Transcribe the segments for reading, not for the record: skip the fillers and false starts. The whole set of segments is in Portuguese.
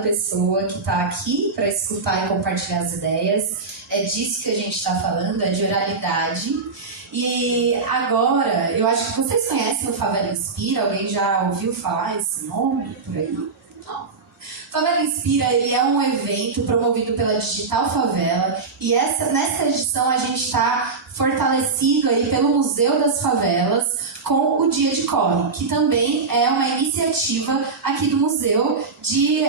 cada pessoa que está aqui para escutar e compartilhar as ideias. É disso que a gente está falando, é de oralidade. E agora, eu acho que vocês conhecem o Favela Inspira, alguém já ouviu falar esse nome por aí? Não. Favela Inspira, ele é um evento promovido pela Digital Favela e nessa edição a gente está fortalecido aí pelo Museu das Favelas com o Dia de Corre, que também é uma iniciativa aqui do museu de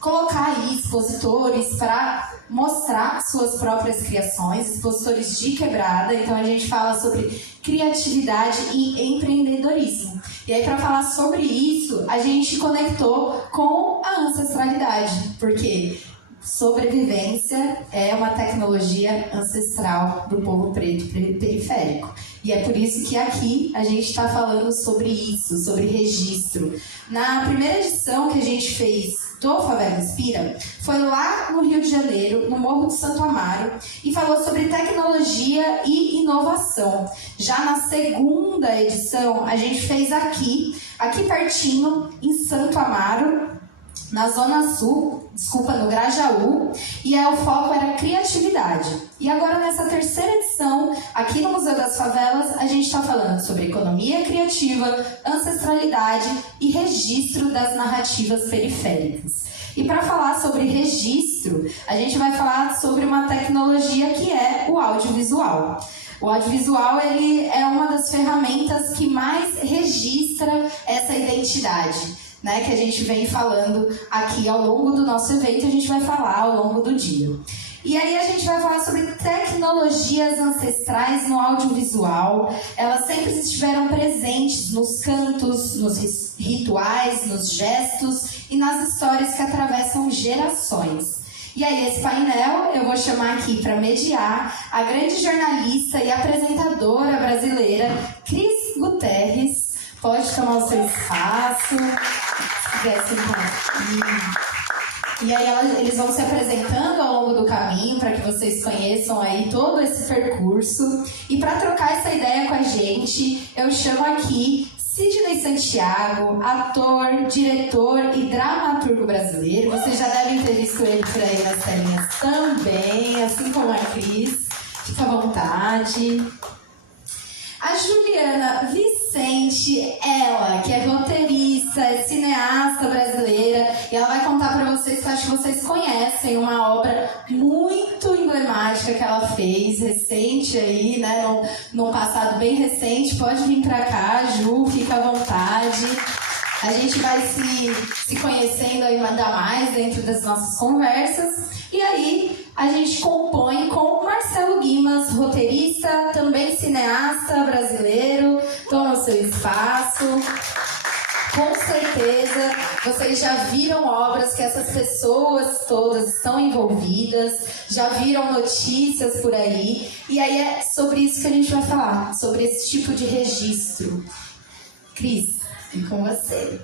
colocar aí expositores para mostrar suas próprias criações, expositores de quebrada. Então a gente fala sobre criatividade e empreendedorismo. E aí, para falar sobre isso, a gente conectou com a ancestralidade, porque sobrevivência é uma tecnologia ancestral do povo preto periférico. E é por isso que aqui a gente está falando sobre isso, sobre registro. Na primeira edição que a gente fez do Favela Inspira, foi lá no Rio de Janeiro, no Morro do Santo Amaro, e falou sobre tecnologia e inovação. Já na segunda edição, a gente fez aqui pertinho, em Santo Amaro, na Zona Sul, no Grajaú, e o foco era criatividade. E agora, nessa terceira edição, aqui no Museu das Favelas, a gente está falando sobre economia criativa, ancestralidade e registro das narrativas periféricas. E para falar sobre registro, a gente vai falar sobre uma tecnologia que é o audiovisual. O audiovisual, ele é uma das ferramentas que mais registra essa identidade, né, que a gente vem falando aqui ao longo do nosso evento, a gente vai falar ao longo do dia. E aí a gente vai falar sobre tecnologias ancestrais no audiovisual. Elas sempre estiveram presentes nos cantos, nos rituais, nos gestos e nas histórias que atravessam gerações. E aí, esse painel eu vou chamar aqui para mediar a grande jornalista e apresentadora brasileira Cris Guterres. Pode tomar o seu espaço, se quiser sentar aqui. E aí eles vão se apresentando ao longo do caminho para que vocês conheçam aí todo esse percurso. E para trocar essa ideia com a gente, eu chamo aqui Sidney Santiago, ator, diretor e dramaturgo brasileiro. Vocês já devem ter visto ele por aí nas telinhas também, assim como a Cris. Fica à vontade. A Juliana Vicente, ela que é roteirista, é cineasta brasileira, e ela vai contar para vocês, que eu acho que vocês conhecem, uma obra muito emblemática que ela fez, recente aí, né, num passado bem recente. Pode vir para cá, Ju, fica à vontade. A gente vai se conhecendo ainda mais dentro das nossas conversas. E aí, a gente compõe com Marcelo Guimas, roteirista, também cineasta brasileiro. Toma o seu espaço. Com certeza, vocês já viram obras que essas pessoas todas estão envolvidas, já viram notícias por aí. E aí é sobre isso que a gente vai falar, sobre esse tipo de registro. Cris, e com você.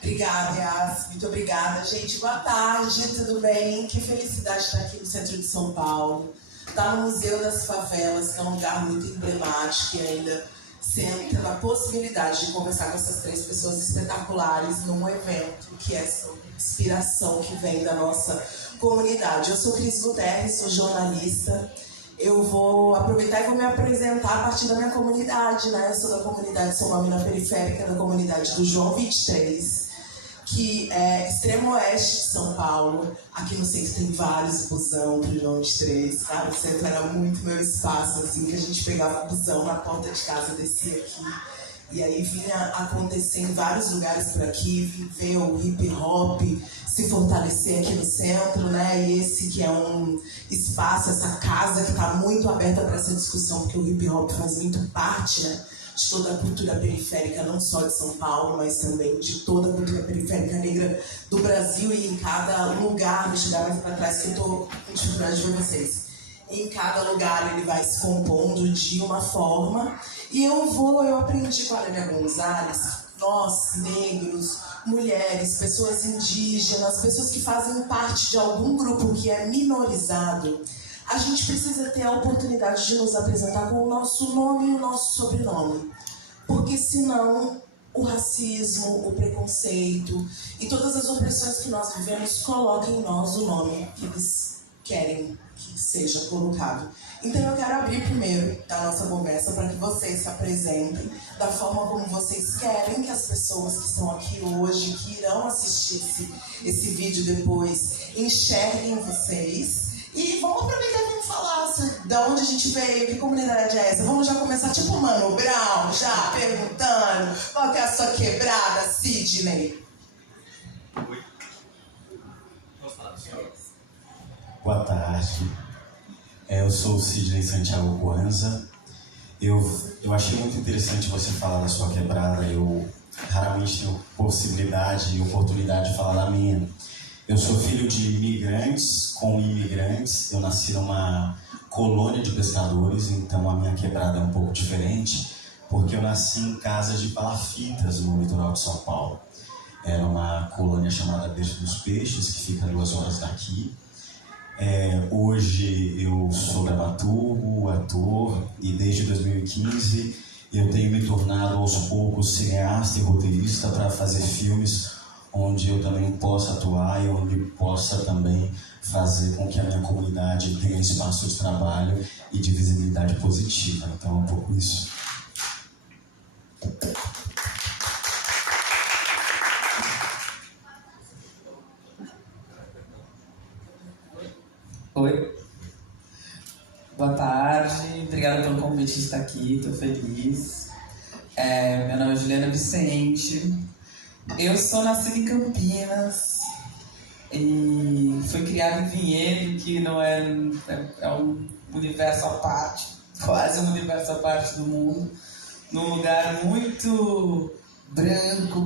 Obrigada, Yas. Muito obrigada, gente. Boa tarde, tudo bem? Que felicidade estar aqui no centro de São Paulo. Estar no Museu das Favelas, que é um lugar muito emblemático, e ainda tendo a possibilidade de conversar com essas três pessoas espetaculares num evento que é sobre inspiração que vem da nossa comunidade. Eu sou Cris Guterres, sou jornalista. Eu vou aproveitar e vou me apresentar a partir da minha comunidade, né? Eu sou da comunidade, sou uma mina periférica da comunidade do João 23, que é extremo oeste de São Paulo. Aqui no centro tem vários busão pro João 23, tá? O centro era muito meu espaço, assim, que a gente pegava busão na porta de casa, descia aqui. E aí vinha acontecer em vários lugares por aqui, ver o hip hop se fortalecer aqui no centro, né? E esse que é um espaço, essa casa que está muito aberta para essa discussão, porque o hip hop faz muito parte, né, de toda a cultura periférica, não só de São Paulo, mas também de toda a cultura periférica negra do Brasil e em cada lugar. Deixa eu dar mais para trás que eu estou com dificuldade de ver vocês. Em cada lugar ele vai se compondo de uma forma. E eu aprendi com a Lélia Gonzalez, nós, negros, mulheres, pessoas indígenas, pessoas que fazem parte de algum grupo que é minorizado, a gente precisa ter a oportunidade de nos apresentar com o nosso nome e o nosso sobrenome. Porque senão o racismo, o preconceito e todas as opressões que nós vivemos colocam em nós o nome que eles querem que seja colocado. Então eu quero abrir primeiro a nossa conversa para que vocês se apresentem da forma como vocês querem que as pessoas que estão aqui hoje, que irão assistir esse vídeo depois, enxerguem vocês. E vamos aproveitar e vamos falar de onde a gente veio, que comunidade é essa. Vamos já começar tipo Mano Brown, já perguntando qual que é a sua quebrada, Sidney. Oi. Posso falar do senhor? Boa tarde. Eu sou o Sidney Santiago Kwanza. Eu achei muito interessante você falar da sua quebrada. Eu raramente tenho possibilidade e oportunidade de falar da minha. Eu sou filho de imigrantes com imigrantes. Eu nasci numa colônia de pescadores, então a minha quebrada é um pouco diferente, porque eu nasci em casa de palafitas no litoral de São Paulo. Era uma colônia chamada Berço dos Peixes, que fica a 2 horas daqui. Hoje eu sou dramaturgo, ator, e desde 2015 eu tenho me tornado aos poucos cineasta e roteirista para fazer filmes onde eu também possa atuar e onde possa também fazer com que a minha comunidade tenha espaço de trabalho e de visibilidade positiva. Então é um pouco isso. Oi, boa tarde, obrigada pelo convite de estar aqui, estou feliz. Meu nome é Juliana Vicente, eu sou nascida em Campinas e fui criada em Vinhedo, que não é um universo à parte, quase um universo à parte do mundo, num lugar muito branco,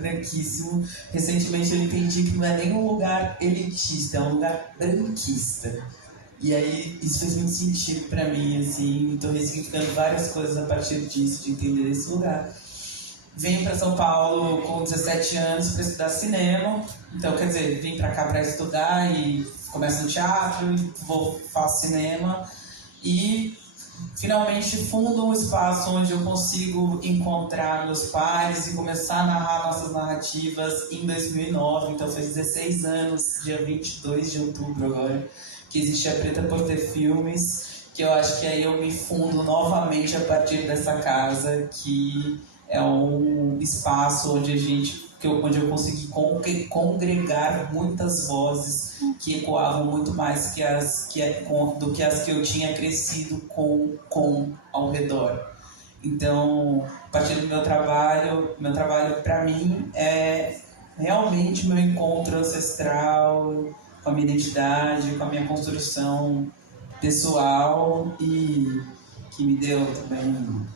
branquíssimo. Recentemente eu entendi que não é nem um lugar elitista, é um lugar branquista. E aí isso fez muito sentido pra mim, assim, tô ressignificando várias coisas a partir disso, de entender esse lugar. Vim pra São Paulo com 17 anos para estudar cinema, então quer dizer, vim pra cá pra estudar e começo no teatro, faço cinema e finalmente fundo um espaço onde eu consigo encontrar meus pares e começar a narrar nossas narrativas em 2009, então faz 16 anos, dia 22 de outubro agora, que existe a Preta por Ter Filmes, que eu acho que aí eu me fundo novamente a partir dessa casa, que é um espaço onde onde eu consegui congregar muitas vozes que ecoavam muito mais do que as que eu tinha crescido com ao redor. Então, a partir do meu trabalho para mim é realmente meu encontro ancestral com a minha identidade, com a minha construção pessoal e que me deu também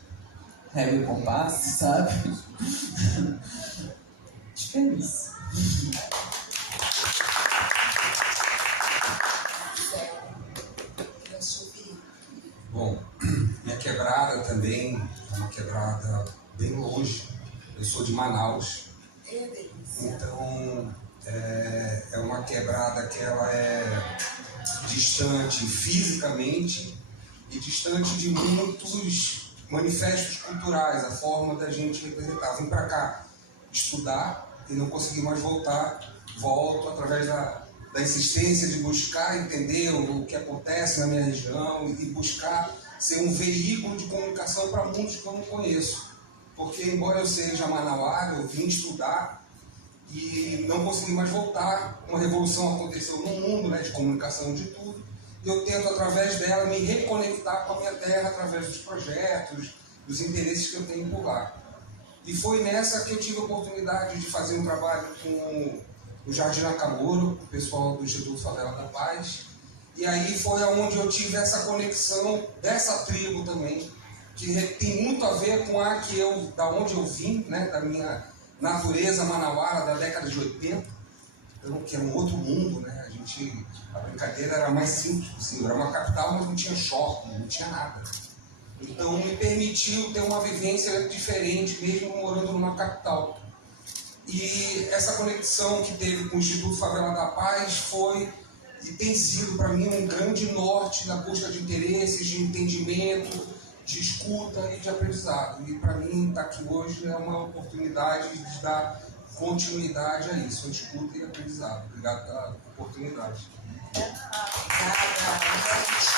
régua e compasso, sabe? Acho que é isso. Bom, minha quebrada também é uma quebrada bem longe. Eu sou de Manaus. Então, é uma quebrada que ela é distante fisicamente e distante de muitos manifestos culturais, a forma da gente representar. Vim para cá estudar e não consegui mais voltar. Volto através da insistência de buscar entender o que acontece na minha região e buscar ser um veículo de comunicação para mundos que eu não conheço. Porque, embora eu seja manauara, eu vim estudar e não consegui mais voltar. Uma revolução aconteceu no mundo, né, de comunicação de tudo, e eu tento, através dela, me reconectar com a minha terra através dos projetos, dos interesses que eu tenho por lá. E foi nessa que eu tive a oportunidade de fazer um trabalho com o Jardim Nakamura, o pessoal do Instituto Favela da Paz. E aí foi onde eu tive essa conexão dessa tribo também, que tem muito a ver com da onde eu vim, né, da minha natureza manauara da década de 80, então, que era um outro mundo, né? A brincadeira era mais simples possível, era uma capital, mas não tinha shopping, não tinha nada. Então me permitiu ter uma vivência diferente, mesmo morando numa capital. E essa conexão que teve com o Instituto Favela da Paz foi e tem sido para mim um grande norte na busca de interesses, de entendimento, de escuta e de aprendizado. E para mim estar aqui hoje é uma oportunidade de dar continuidade a isso, a escuta e aprendizado. Obrigado pela oportunidade. Obrigada, gente.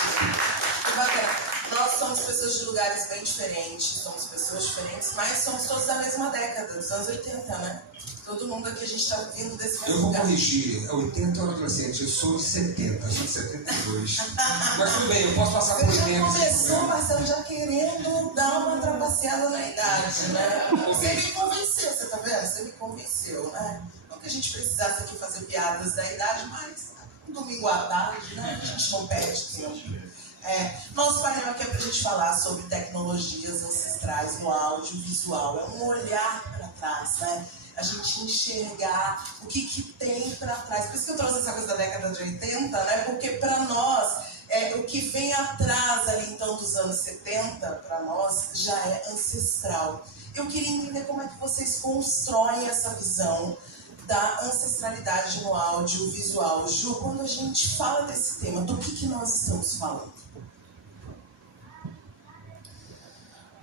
Que bacana. Nós somos pessoas de lugares bem diferentes, somos pessoas diferentes, mas somos todos da mesma década, dos anos 80, né? Todo mundo aqui, a gente está vindo desse mesmo Eu vou lugar. corrigir, é 80 eu era adolescente, eu sou de 70, eu sou de 72. Mas tudo bem, eu posso passar por Você já 80. começou, Marcelo, já querendo dar uma trapaceada na idade, né? Você me convenceu, você tá vendo? Você me convenceu, né? Não que a gente precisasse aqui fazer piadas da idade, mas um domingo à tarde, né? A gente não perde tempo. Nosso painel aqui é para a gente falar sobre tecnologias ancestrais no audiovisual. É um olhar para trás, né? A gente enxergar o que tem para trás. Por isso que eu trouxe essa coisa da década de 80, né? Porque para nós, o que vem atrás ali então dos anos 70, para nós, já é ancestral. Eu queria entender como é que vocês constroem essa visão da ancestralidade no audiovisual. Ju, quando a gente fala desse tema, do que nós estamos falando?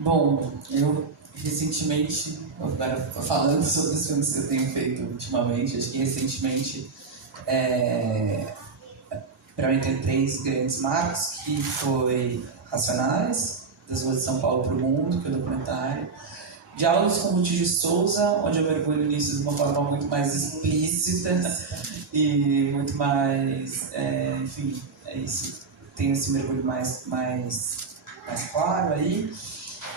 Bom, eu recentemente, agora falando sobre os filmes que eu tenho feito ultimamente, acho que recentemente para mim tem 3 grandes marcos, que foi Racionais, das ruas de São Paulo para o Mundo, que é o documentário, Diálogos com Ruth de Souza, onde eu mergulho nisso de uma forma muito mais explícita e muito mais, enfim, é isso, tem esse mergulho mais claro aí.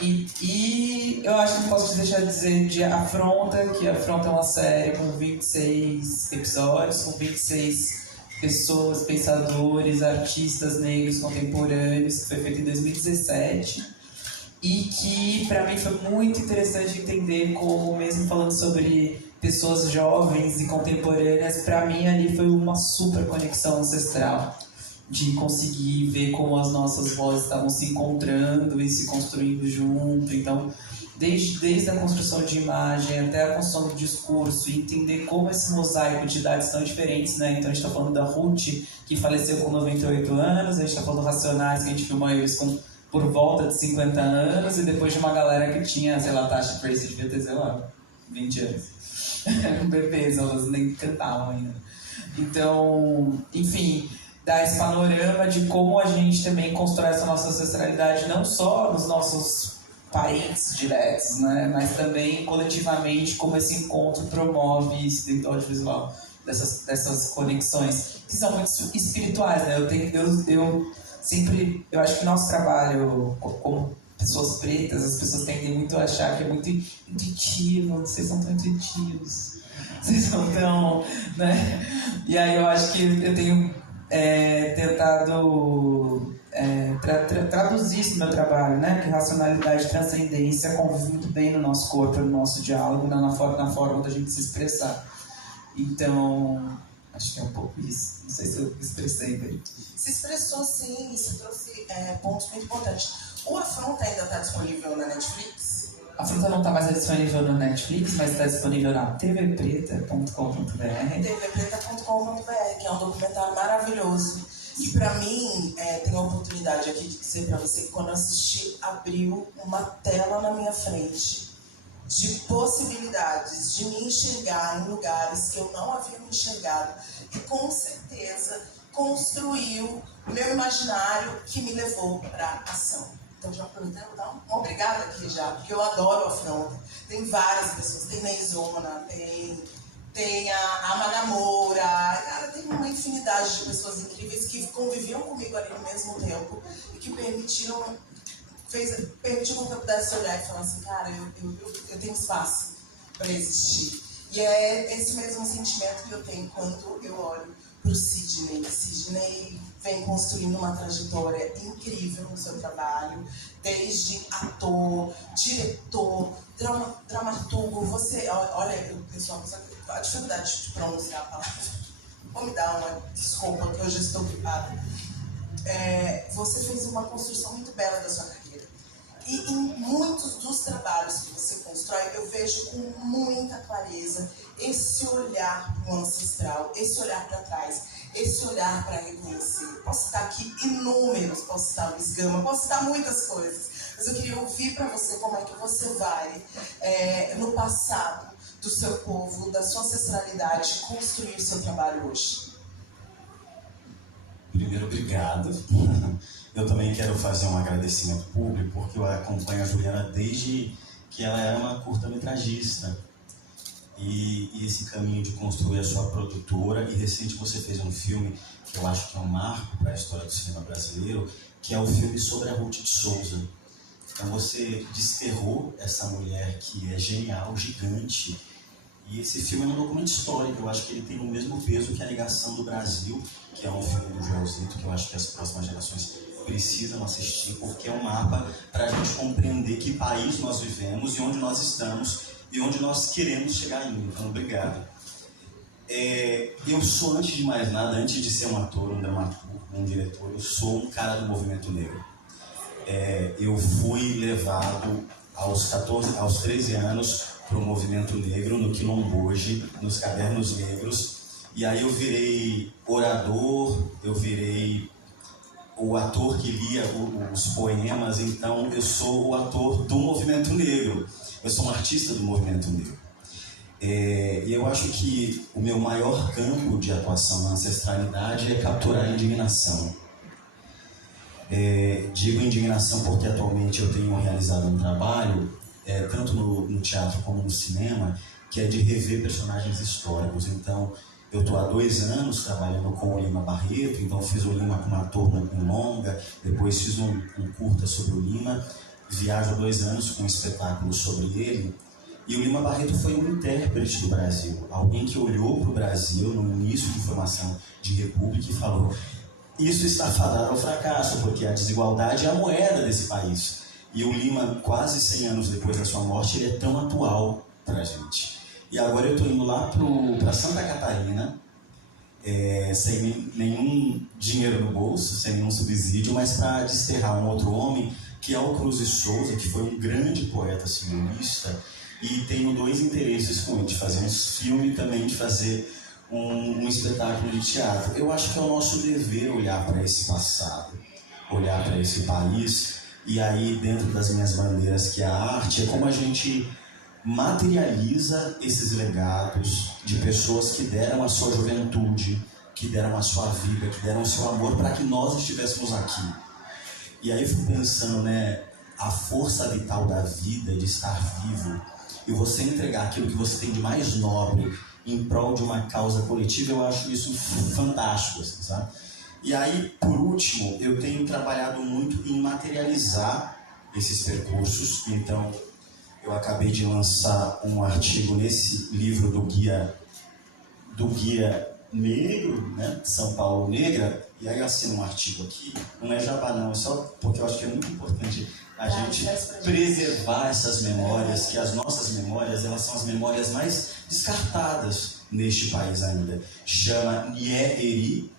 E eu acho que não posso deixar de dizer de Afronta, que Afronta é uma série com 26 episódios, com 26 pessoas, pensadores, artistas negros contemporâneos, que foi feita em 2017. E que para mim foi muito interessante entender como, mesmo falando sobre pessoas jovens e contemporâneas, para mim ali foi uma super conexão ancestral, de conseguir ver como as nossas vozes estavam se encontrando e se construindo junto. Então, desde a construção de imagem até a construção do discurso, e entender como esse mosaico de idades tão diferentes, né? Então a gente está falando da Ruth, que faleceu com 98 anos, a gente está falando do Racionais, que a gente filmou eles por volta de 50 anos, e depois de uma galera que tinha, sei lá, Tasha Tracy devia ter, sei lá, 20 anos. Bebês, elas nem cantavam ainda. Então, enfim, dá esse panorama de como a gente também constrói essa nossa ancestralidade, não só nos nossos parentes diretos, né, mas também coletivamente, como esse encontro promove isso dentro do audiovisual, dessas conexões, que são muito espirituais, né? Eu acho que nosso trabalho como pessoas pretas, as pessoas tendem muito a achar que é muito intuitivo, vocês são tão intuitivos, vocês são tão, né? E aí eu acho que eu tenho tentado traduzir isso no meu trabalho, né? Que racionalidade e transcendência convivem muito bem no nosso corpo, no nosso diálogo, na forma da gente se expressar. Então, acho que é um pouco isso. Não sei se eu expressei bem. Se expressou sim, isso trouxe pontos muito importantes. O Afronta ainda está disponível na Netflix? A Afronta não está mais disponível no Netflix, mas está disponível na tvpreta.com.br. tvpreta.com.br, que é um documentário maravilhoso. E para mim, tem a oportunidade aqui de dizer para você que quando eu assisti, abriu uma tela na minha frente de possibilidades de me enxergar em lugares que eu não havia me enxergado. E com certeza construiu o meu imaginário que me levou para a ação. Então, já aproveitando, vou dar uma obrigada aqui já, porque eu adoro a Afronta. Tem várias pessoas, tem Neizona, tem a Magamora, cara, tem uma infinidade de pessoas incríveis que conviviam comigo ali no mesmo tempo e que permitiram que eu pudesse olhar e falar assim, cara, eu tenho espaço para existir. E é esse mesmo sentimento que eu tenho quando eu olho para o Sidney. Sidney vem construindo uma trajetória incrível no seu trabalho, desde ator, diretor, dramaturgo. Você, olha, pessoal, a dificuldade de pronunciar a palavra. Vou me dar uma desculpa, que hoje eu estou gripada. Você fez uma construção muito bela da sua carreira. E em muitos dos trabalhos que você constrói, eu vejo com muita clareza esse olhar pro ancestral, esse olhar para trás, esse olhar para reconhecer. Posso citar aqui inúmeros, posso citar Luiz Gama, posso citar muitas coisas, mas eu queria ouvir para você como é que você vai, no passado do seu povo, da sua ancestralidade, construir o seu trabalho hoje. Primeiro, obrigado. Eu também quero fazer um agradecimento público, porque eu acompanho a Juliana desde que ela era uma curta-metragista. E esse caminho de construir a sua produtora, e recente você fez um filme que eu acho que é um marco para a história do cinema brasileiro, que é o filme sobre a Ruth de Souza. Então você desterrou essa mulher que é genial, gigante, e esse filme é um documento histórico. Eu acho que ele tem o mesmo peso que A Negação do Brasil, que é um filme do Joelzito, que eu acho que as próximas gerações precisam assistir, porque é um mapa para a gente compreender que país nós vivemos e onde nós estamos e onde nós queremos chegar ainda. Então, obrigado. Eu sou, antes de mais nada, antes de ser um ator, um dramaturgo, um diretor, eu sou um cara do movimento negro. Eu fui levado aos 13 anos para o movimento negro, no Quilomboje, nos Cadernos Negros, e aí eu virei orador, eu virei o ator que lia os poemas. Então eu sou o ator do movimento negro, eu sou um artista do movimento negro. E eu acho que o meu maior campo de atuação na ancestralidade é capturar a indignação. Digo indignação porque atualmente eu tenho realizado um trabalho, tanto no teatro como no cinema, que é de rever personagens históricos. Então, eu estou há 2 anos trabalhando com o Lima Barreto, então fiz o Lima como ator em longa, depois fiz um curta sobre o Lima, viajo há 2 anos com um espetáculo sobre ele, e o Lima Barreto foi um intérprete do Brasil, alguém que olhou para o Brasil no início de formação de república e falou: isso está fadado ao fracasso, porque a desigualdade é a moeda desse país. E o Lima, quase 100 anos depois da sua morte, ele é tão atual para a gente. E agora eu estou indo lá para Santa Catarina, sem nenhum dinheiro no bolso, sem nenhum subsídio, mas para desterrar um outro homem, que é o Cruz de Souza, que foi um grande poeta simbolista, e tenho 2 interesses com ele, de fazer um filme e também de fazer um espetáculo de teatro. Eu acho que é o nosso dever olhar para esse passado, olhar para esse país, e aí dentro das minhas bandeiras, que é a arte, é como a gente materializa esses legados de pessoas que deram a sua juventude, que deram a sua vida, que deram o seu amor para que nós estivéssemos aqui. E aí eu fico pensando, a força vital da vida, de estar vivo, e você entregar aquilo que você tem de mais nobre em prol de uma causa coletiva, eu acho isso fantástico, assim, sabe? E aí, por último, eu tenho trabalhado muito em materializar esses percursos. Então, eu acabei de lançar um artigo nesse livro do Guia Negro, São Paulo Negra, e aí eu assino um artigo aqui, não é jabá não, é só porque eu acho que é muito importante a gente preservar essas memórias, que as nossas memórias, elas são as memórias mais descartadas neste país ainda. Chama Nié-Eri,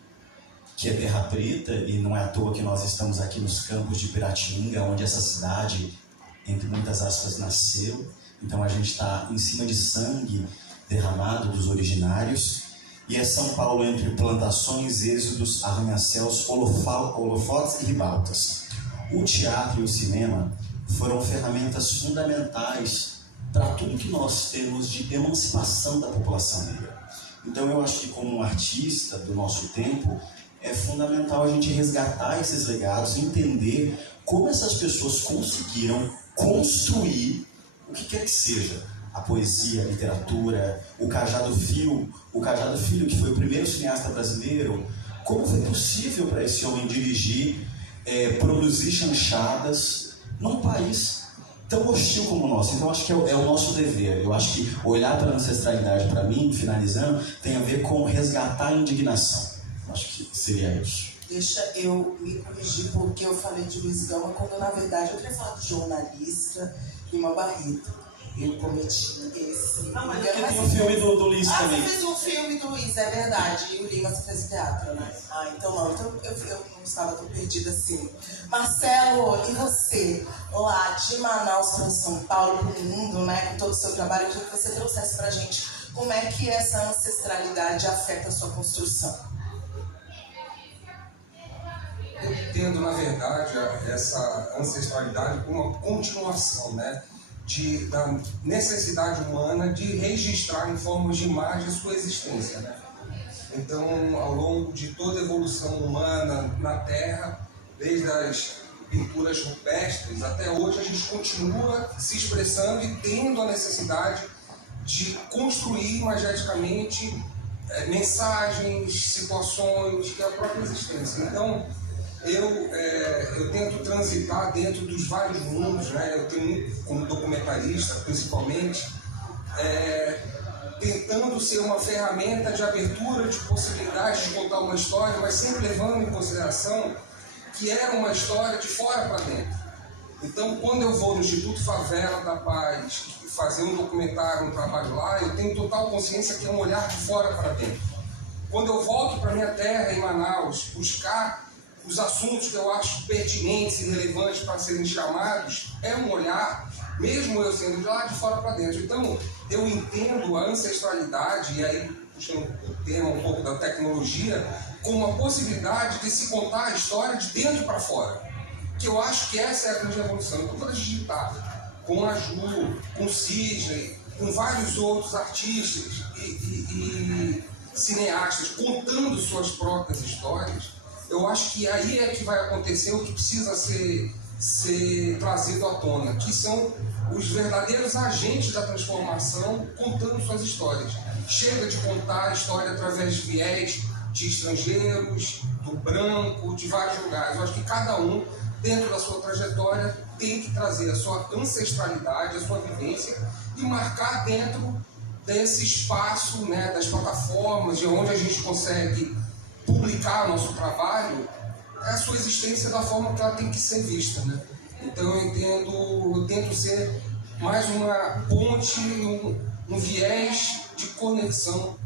que é terra preta, e não é à toa que nós estamos aqui nos campos de Piratininga, onde essa cidade, entre muitas aspas, nasceu. Então a gente está em cima de sangue derramado dos originários, e é São Paulo entre plantações, êxodos, arranha-céus, holofotes e ribaltas. O teatro e o cinema foram ferramentas fundamentais para tudo que nós temos de emancipação da população negra. Então eu acho que, como um artista do nosso tempo, é fundamental a gente resgatar esses legados, entender como essas pessoas conseguiram construir o que quer que seja. A poesia, a literatura, o Cajado Filho, que foi o primeiro cineasta brasileiro. Como foi possível para esse homem dirigir, produzir chanchadas num país tão hostil como o nosso? Então acho que é o nosso dever. Eu acho que olhar para a ancestralidade, para mim, finalizando, tem a ver com resgatar a indignação. Acho que seria isso. Deixa eu me corrigir, porque eu falei de Luiz Gama, quando na verdade eu queria falar do jornalista Lima Barreto. Eu cometi esse... Não, mas tem um filme do Luiz também. Você fez um filme do Luiz, é verdade. E o Lima, você fez teatro, né? Então não. Então eu não estava tão perdida assim. Marcelo, e você? Lá de Manaus para São Paulo, para o mundo, com todo o seu trabalho, eu queria que você trouxesse pra gente como é que essa ancestralidade afeta a sua construção. entendo, na verdade, essa ancestralidade como uma continuação, né, da necessidade humana de registrar em formas de imagem a sua existência, né? Então, ao longo de toda a evolução humana na Terra, desde as pinturas rupestres até hoje, a gente continua se expressando e tendo a necessidade de construir imageticamente mensagens, situações, que é a própria existência. Então, eu tento transitar dentro dos vários mundos, né? Eu tenho, como documentarista, principalmente, tentando ser uma ferramenta de abertura de possibilidades de contar uma história, mas sempre levando em consideração que é uma história de fora para dentro. Então, quando eu vou no Instituto Favela da Paz fazer um documentário, um trabalho lá, eu tenho total consciência que é um olhar de fora para dentro. Quando eu volto para minha terra, em Manaus, buscar os assuntos que eu acho pertinentes e relevantes para serem chamados, é um olhar, mesmo eu sendo de lá de fora para dentro. Então, eu entendo a ancestralidade, e aí, puxando o tema um pouco da tecnologia, como a possibilidade de se contar a história de dentro para fora. Que eu acho que essa é a grande evolução. Então, quando a gente está com a Ju, com o Sidney, com vários outros artistas e cineastas contando suas próprias histórias, eu acho que aí é que vai acontecer o que precisa ser trazido à tona, que são os verdadeiros agentes da transformação contando suas histórias. Chega de contar a história através de viés de estrangeiros, do branco, de vários lugares. Eu acho que cada um, dentro da sua trajetória, tem que trazer a sua ancestralidade, a sua vivência e marcar dentro desse espaço, né, das plataformas, de onde a gente consegue publicar nosso trabalho, a sua existência da forma que ela tem que ser vista, né? Então eu tento ser mais uma ponte, um viés de conexão,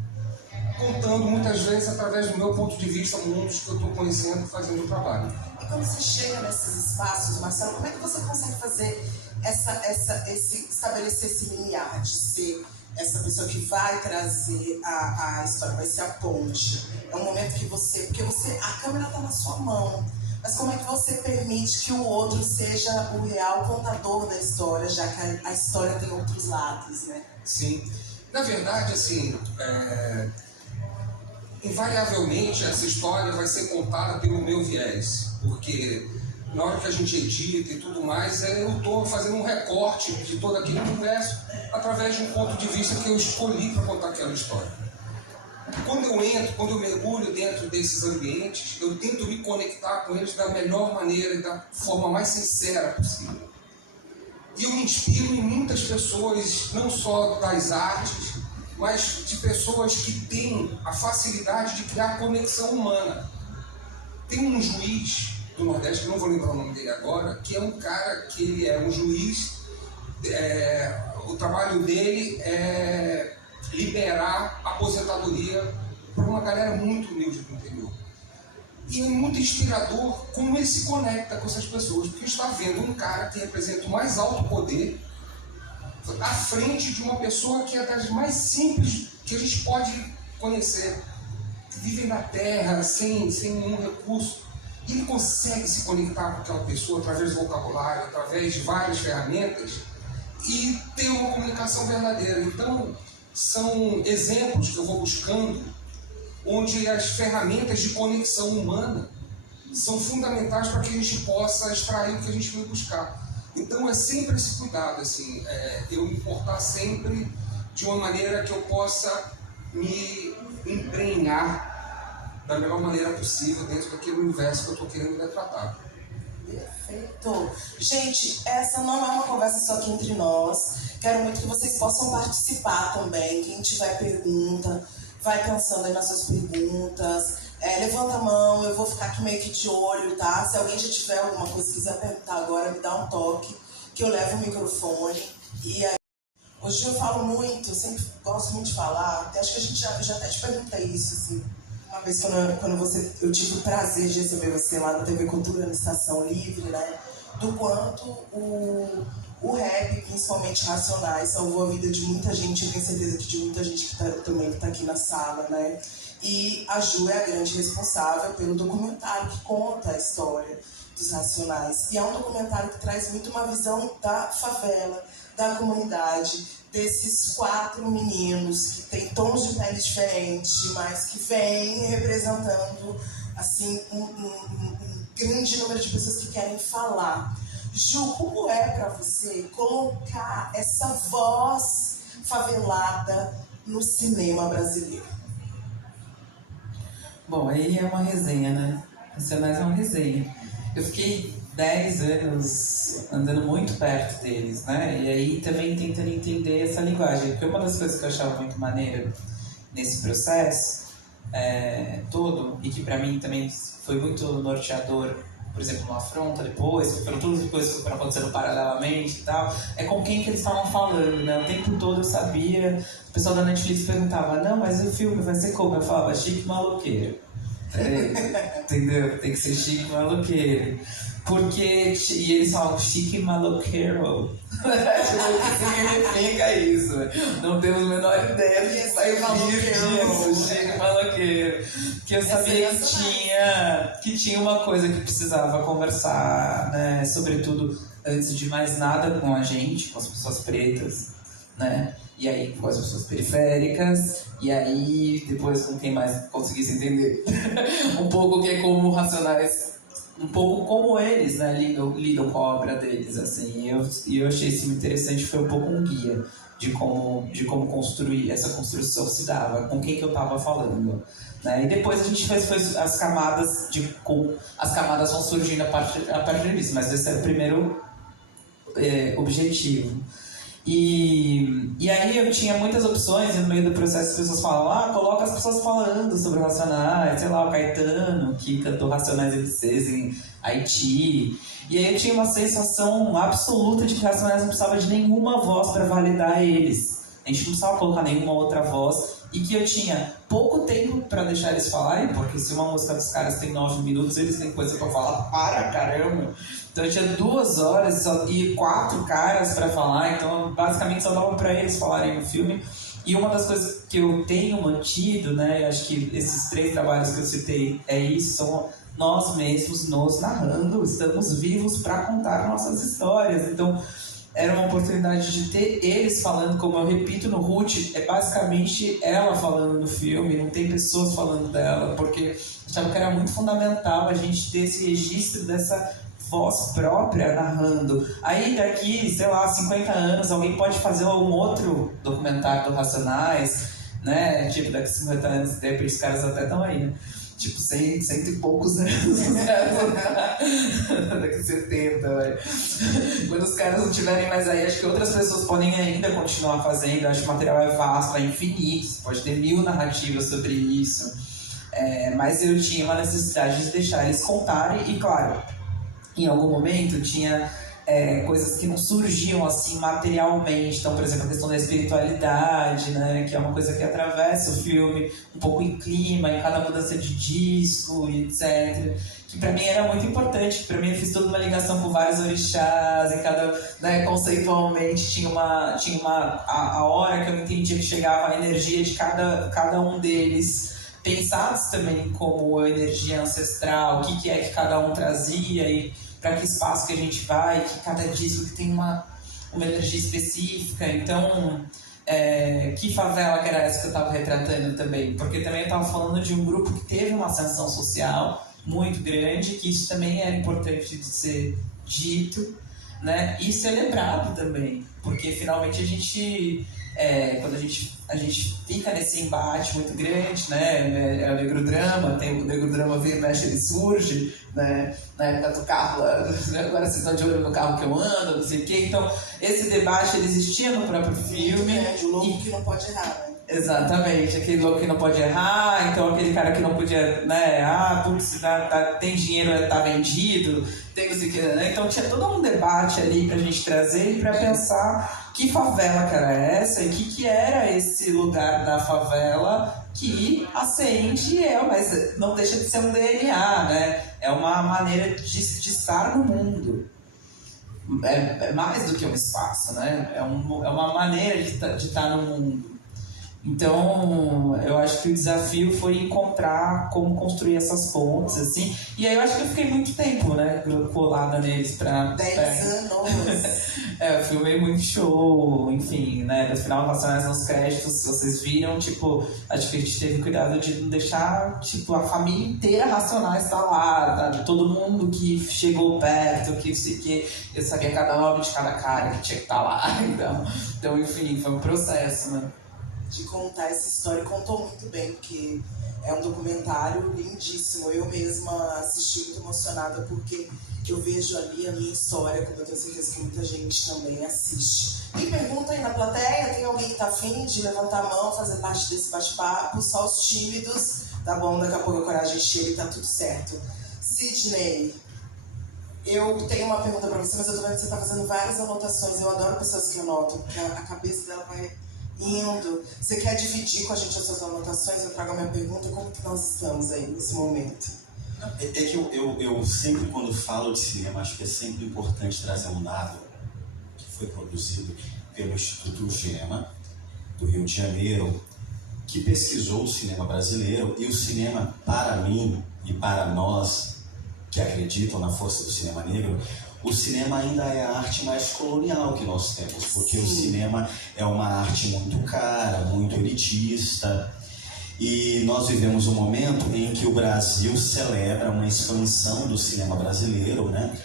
contando muitas vezes através do meu ponto de vista mundos que eu estou conhecendo e fazendo o trabalho. E quando você chega nesses espaços, Marcelo, como é que você consegue fazer estabelecer esse limiar de ser essa pessoa que vai trazer a história, vai ser a ponte? É um momento que porque a câmera está na sua mão, mas como é que você permite que o outro seja o real contador da história, já que a história tem outros lados, né? Sim. Na verdade, assim, invariavelmente essa história vai ser contada pelo meu viés, porque na hora que a gente edita e tudo mais, eu estou fazendo um recorte de todo aquele universo através de um ponto de vista que eu escolhi para contar aquela história. Quando eu mergulho dentro desses ambientes, eu tento me conectar com eles da melhor maneira e da forma mais sincera possível. E eu me inspiro em muitas pessoas, não só das artes, mas de pessoas que têm a facilidade de criar conexão humana. Tem um juiz do Nordeste, que eu não vou lembrar o nome dele agora, que é um cara que ele é um juiz, o trabalho dele é liberar a aposentadoria para uma galera muito humilde do interior. E é muito inspirador como ele se conecta com essas pessoas, porque está vendo um cara que representa o mais alto poder à frente de uma pessoa que é das mais simples que a gente pode conhecer, que vive na terra sem nenhum recurso. E ele consegue se conectar com aquela pessoa através do vocabulário, através de várias ferramentas e ter uma comunicação verdadeira. Então, são exemplos que eu vou buscando onde as ferramentas de conexão humana são fundamentais para que a gente possa extrair o que a gente veio buscar. Então, é sempre esse cuidado, assim, eu me importar sempre de uma maneira que eu possa me emprenhar da melhor maneira possível dentro daquele universo que eu estou querendo retratar. Perfeito. Gente, essa não é uma conversa só aqui entre nós. Quero muito que vocês possam participar também. Quem tiver pergunta, vai pensando aí nas suas perguntas. Levanta a mão, eu vou ficar aqui meio que de olho, tá? Se alguém já tiver alguma coisa que quiser perguntar agora, me dá um toque, que eu levo o microfone. E aí, hoje eu falo muito, eu sempre gosto muito de falar, até acho que a gente já até te perguntei isso, assim. Uma vez quando eu tive o prazer de receber você lá na TV Cultura, na Estação Livre, né? Do quanto o rap, principalmente Racionais, salvou a vida de muita gente. Eu tenho certeza que de muita gente que também está aqui na sala, né? E a Ju é a grande responsável pelo documentário que conta a história dos Racionais. E é um documentário que traz muito uma visão da favela, da comunidade, desses 4 meninos que têm tons de pele diferentes, mas que vêm representando assim, um grande número de pessoas que querem falar. Ju, como é para você colocar essa voz favelada no cinema brasileiro? Bom, aí é uma resenha, né? Racionais é uma resenha. Eu fiquei 10 anos andando muito perto deles, né? E aí também tentando entender essa linguagem. Porque uma das coisas que eu achava muito maneira nesse processo todo, e que pra mim também foi muito norteador, por exemplo, no Afronta depois, foram todas as coisas que foram acontecendo paralelamente e tal, é com quem que eles estavam falando, né? O tempo todo eu sabia, o pessoal da Netflix perguntava, não, mas o filme vai ser como? Eu falava, chique maloqueiro. Entendeu? Tem que ser chique maloqueiro. Porque, e eles falam chique maloqueiro. Tipo, o que significa isso? Não temos a menor ideia do que vai vir disso, chique maloqueiro. Que eu sabia que tinha uma coisa que precisava conversar, né? Sobretudo, antes de mais nada, com a gente, com as pessoas pretas, né? E aí com as pessoas periféricas, e aí depois com quem mais conseguisse entender um pouco que é como Racionais, um pouco como eles, né, lidam com a obra deles, assim. E eu achei isso muito interessante, foi um pouco um guia de como construir, essa construção se dava, com quem que eu estava falando, né? E depois a gente fez as camadas, as camadas vão surgindo a partir disso, mas esse era o primeiro objetivo. E aí eu tinha muitas opções e no meio do processo as pessoas falam, coloca as pessoas falando sobre Racionais, sei lá, o Caetano, que cantou Racionais MCs em Haiti. E aí eu tinha uma sensação absoluta de que Racionais não precisava de nenhuma voz para validar eles. A gente não precisava colocar nenhuma outra voz e que eu tinha pouco tempo para deixar eles falarem, porque se uma música dos caras tem 9 minutos, eles têm coisa para falar para caramba. Então eu tinha 2 horas e 4 caras para falar, então basicamente só dava para eles falarem no filme. E uma das coisas que eu tenho mantido, né, eu acho que esses 3 trabalhos que eu citei é isso, são nós mesmos nos narrando, estamos vivos para contar nossas histórias. Então era uma oportunidade de ter eles falando, como eu repito no Ruth, é basicamente ela falando no filme, não tem pessoas falando dela, porque achava que era muito fundamental a gente ter esse registro dessa voz própria narrando. Aí daqui, sei lá, 50 anos, alguém pode fazer um outro documentário do Racionais, né? Tipo, daqui 50 anos, de repente os caras até estão aí, né? Tipo, 100 e poucos anos, daqui 70, velho. Quando os caras não estiverem mais aí, acho que outras pessoas podem ainda continuar fazendo. Acho que o material é vasto, é infinito, você pode ter 1000 narrativas sobre isso. Mas eu tinha uma necessidade de deixar eles contarem, e claro, em algum momento tinha coisas que não surgiam assim materialmente. Então, por exemplo, a questão da espiritualidade, né, que é uma coisa que atravessa o filme, um pouco em clima, em cada mudança de disco e etc. Que pra mim era muito importante. Pra mim eu fiz toda uma ligação com vários orixás, em cada, né, conceitualmente tinha a hora que eu entendia que chegava a energia de cada um deles, pensados também como energia ancestral, o que é que cada um trazia e para que espaço que a gente vai, que cada disco que tem uma energia específica. Então, que favela que era essa que eu estava retratando também? Porque também eu estava falando de um grupo que teve uma ascensão social muito grande, que isso também era importante de ser dito, né? E celebrado também, porque finalmente a gente, quando a gente fica nesse embate muito grande, né? É o negro drama, tem o negro drama vira, mexe, ele surge, né? Na época do carro, agora vocês estão de olho no carro que eu ando, não sei o quê. Então, esse debate ele existia no próprio filme. O louco que não pode errar, né? Exatamente, aquele louco que não pode errar, então aquele cara que não podia, né, putz, tem dinheiro, tá vendido, tem não sei o que, né? Então tinha todo um debate ali pra gente trazer e pra pensar que favela que era essa e que era esse lugar da favela que ascende, mas não deixa de ser um DNA, né? É uma maneira de estar no mundo. É mais do que um espaço, né? É uma maneira de estar no mundo. Então, eu acho que o desafio foi encontrar como construir essas pontes, assim. E aí eu acho que eu fiquei muito tempo, né, colada neles pra... 10 anos! Eu filmei muito show, enfim, né, no final, Racionais nos créditos, se vocês viram, tipo, acho que a gente teve cuidado de não deixar, tipo, a família inteira Racionais tá lá, sabe? Todo mundo que chegou perto, que eu sabia cada nome de cada cara que tinha que estar lá, então, enfim, foi um processo, né. De contar essa história, contou muito bem, porque é um documentário lindíssimo. Eu mesma assisti muito emocionada, porque eu vejo ali a minha história, como eu tenho certeza que muita gente também assiste. Me pergunta aí na plateia, tem alguém que tá afim de levantar a mão, fazer parte desse bate-papo? Só os tímidos, tá bom? Daqui a pouco a coragem chega e tá tudo certo. Sidney, eu tenho uma pergunta pra você, mas eu tô vendo que você tá fazendo várias anotações. Eu adoro pessoas que anotam, porque a cabeça dela vai indo. Você quer dividir com a gente as suas anotações? Eu trago a minha pergunta. Como que nós estamos aí nesse momento? É que eu sempre, quando falo de cinema, acho que é sempre importante trazer um dado que foi produzido pelo Instituto Gema, do Rio de Janeiro, que pesquisou o cinema brasileiro. E o cinema, para mim e para nós que acreditam na força do cinema negro, o cinema ainda é a arte mais colonial que nós temos, porque o cinema é uma arte muito cara, muito elitista, e nós vivemos um momento em que o Brasil celebra uma expansão do cinema brasileiro, né?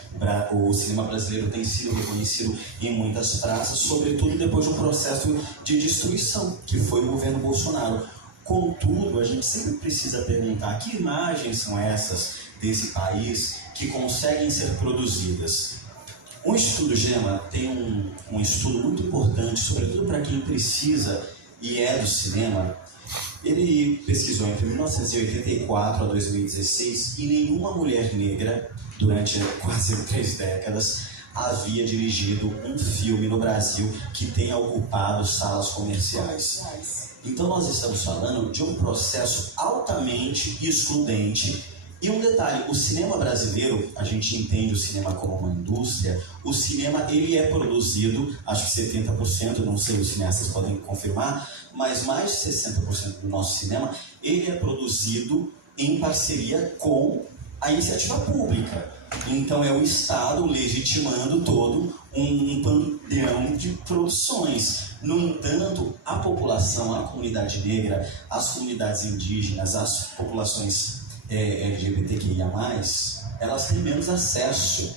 O cinema brasileiro tem sido reconhecido em muitas praças, sobretudo depois de um processo de destruição, que foi o governo Bolsonaro. Contudo, a gente sempre precisa perguntar que imagens são essas desse país que conseguem ser produzidas. O Instituto Gema tem um estudo muito importante, sobretudo para quem precisa e é do cinema. Ele pesquisou entre 1984 a 2016 e nenhuma mulher negra, durante quase 3 décadas, havia dirigido um filme no Brasil que tenha ocupado salas comerciais. Então nós estamos falando de um processo altamente excludente. E um detalhe, o cinema brasileiro, a gente entende o cinema como uma indústria. O cinema, ele é produzido, acho que 70%, não sei, os cineastas podem confirmar, mas mais de 60% do nosso cinema, ele é produzido em parceria com a iniciativa pública. Então é o Estado legitimando todo um panteão de produções. No entanto, a população, a comunidade negra, as comunidades indígenas, as populações LGBTQIA+, elas têm menos acesso.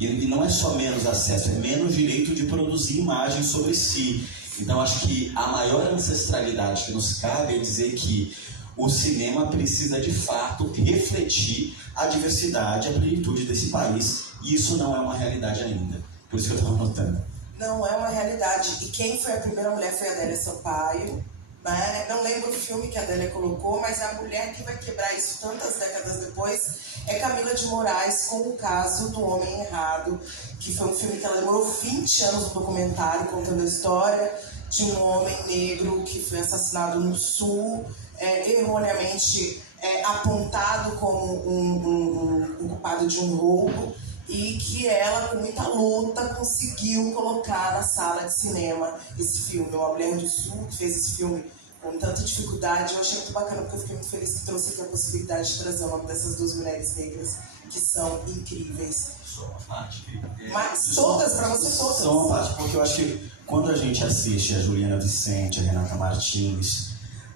E não é só menos acesso, é menos direito de produzir imagens sobre si. Então acho que a maior ancestralidade que nos cabe é dizer que o cinema precisa de fato refletir a diversidade, a plenitude desse país. E isso não é uma realidade ainda. Por isso que eu estou anotando. Não é uma realidade. E quem foi a primeira mulher foi a Adélia Sampaio. Né? Não lembro o filme que a Adélia colocou, mas a mulher que vai quebrar isso tantas décadas depois é Camila de Moraes, com o caso do Homem Errado, que foi um filme que ela demorou 20 anos no documentário, contando a história de um homem negro que foi assassinado no Sul, erroneamente apontado como um culpado de um roubo, e que ela, com muita luta, conseguiu colocar na sala de cinema esse filme. Uma Mulher do Sul, que fez esse filme com tanta dificuldade. Eu achei muito bacana, porque eu fiquei muito feliz que trouxe aqui a possibilidade de trazer o nome dessas 2 mulheres negras, que são incríveis. Só uma parte. Mas todas, pra você todas. Só uma parte, porque eu acho que quando a gente assiste a Juliana Vicente, a Renata Martins,